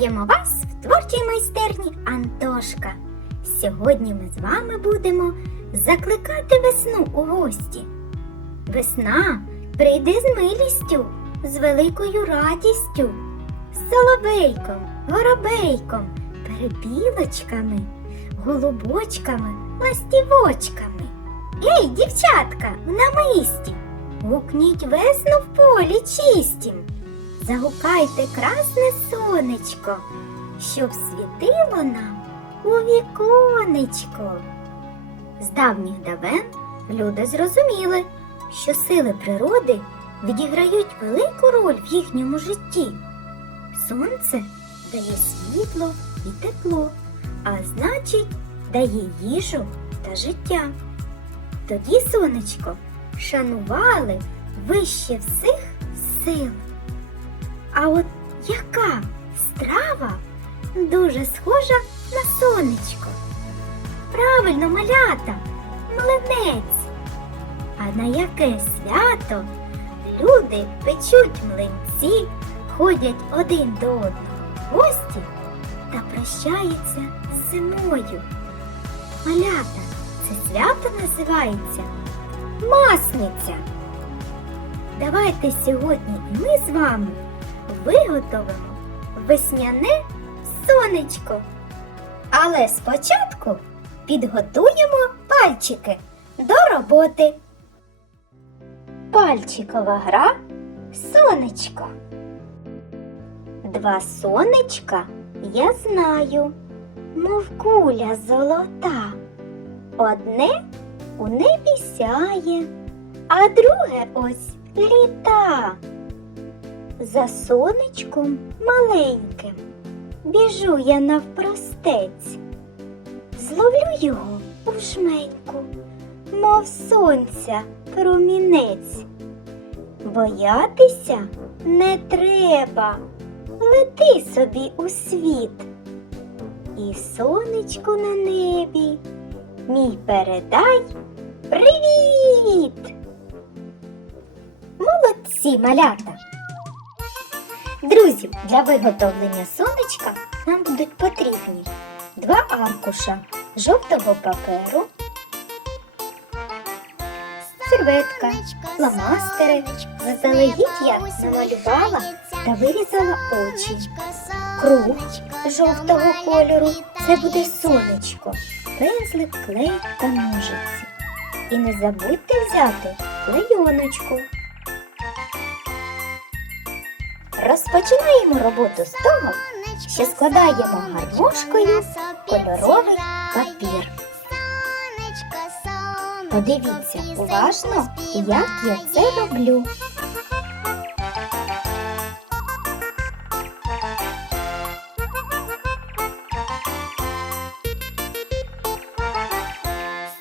Вітаємо вас в творчій майстерні Антошка. Сьогодні ми з вами будемо закликати весну у гості. Весна прийде з милістю, з великою радістю, з соловейком, горобейком, перепілочками, голубочками, ластівочками. Ей, дівчатка, в намисті, гукніть весну в полі чистім. Загукайте красне сонечко, щоб світило нам у віконечко. З давніх давен люди зрозуміли, що сили природи відіграють велику роль в їхньому житті. Сонце дає світло і тепло, а значить, дає їжу та життя. Тоді сонечко шанували вище всіх сил. А от яка страва дуже схожа на сонечко? Правильно, малята, млинець. А на яке свято люди печуть млинці, ходять один до одного в гості та прощаються з зимою. Малята, це свято називається Масниця. Давайте сьогодні ми з вами виготовимо весняне сонечко. Але спочатку підготуємо пальчики до роботи. Пальчикова гра сонечко. Два сонечка я знаю, мов куля золота. Одне у небі сяє, а друге ось літа. За сонечком маленьким біжу я навпростець, зловлю його у жменьку, мов сонця промінець. Боятися не треба, лети собі у світ. І сонечку на небі мій передай привіт! Молодці малята! Друзі, для виготовлення сонечка нам будуть потрібні два аркуша жовтого паперу, серветка, фломастери. Заздалегідь я намалювала та вирізала очі. Круг жовтого кольору це буде сонечко, пензлик, клей та ножиці. І не забудьте взяти клейоночку. Розпочинаємо роботу з того, що складаємо гармошкою кольоровий папір. Подивіться уважно, як я це роблю.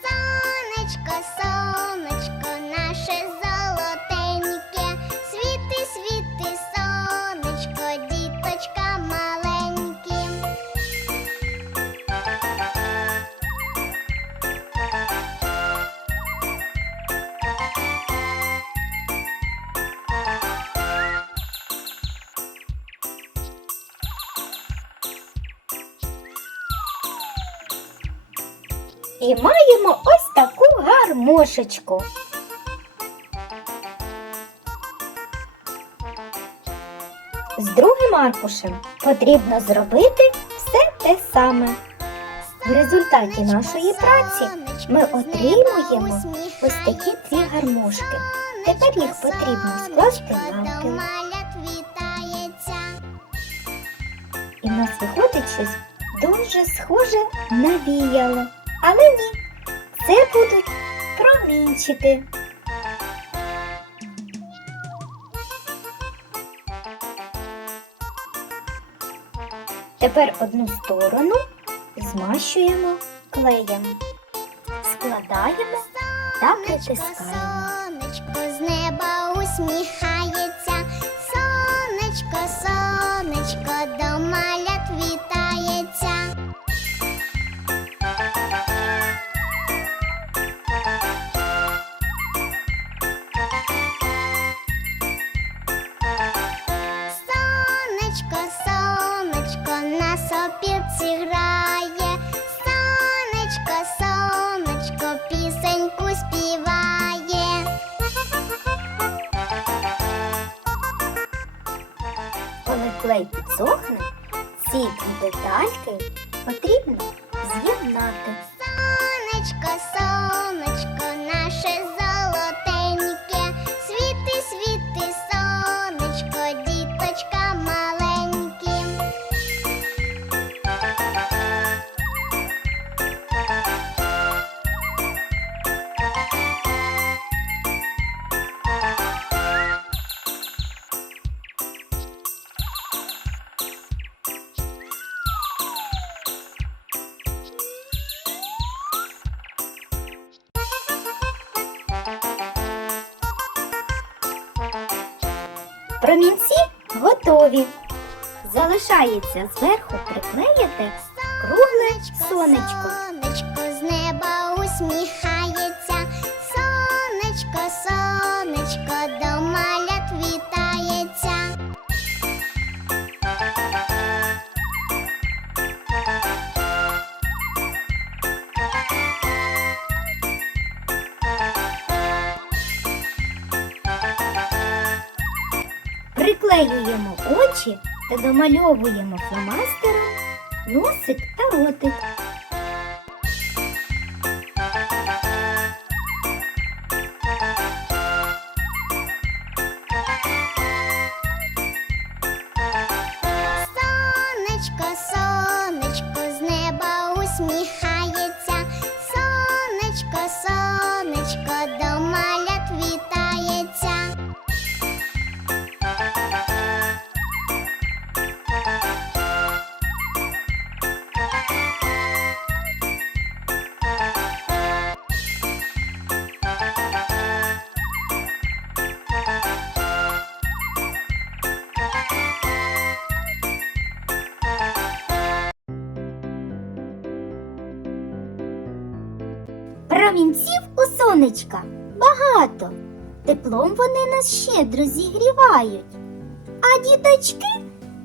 Сонечко, І маємо ось таку гармошечку. З другим аркушем потрібно зробити все те саме. В результаті нашої праці ми отримуємо ось такі дві гармошки. Тепер їх потрібно скласти навпіл. І в нас виходить щось дуже схоже на віяло. Але ні, це будуть промінчики. Тепер одну сторону змащуємо клеєм, складаємо та притискаємо. Сонечко з неба усміхається, сонечко, сонечко до грає, сонечко, сонечко, пісеньку співає. Коли клей підсохне, ці детальки потрібно з'єднати. Сонечко, сонечко, Промінці готові. Залишається зверху приклеїти кругле сонечко. Приклеюємо очі та домальовуємо фломастером носик та ротик. Промінців у сонечка багато. Теплом вони нас щедро зігрівають. А діточки,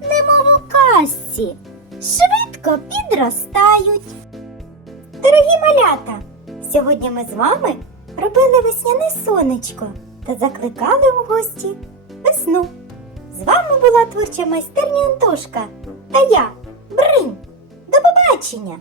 немов у казці, швидко підростають. Дорогі малята! Сьогодні ми з вами робили весняне сонечко та закликали у гості весну. З вами була творча майстерня Антошка та я, Бринь. До побачення!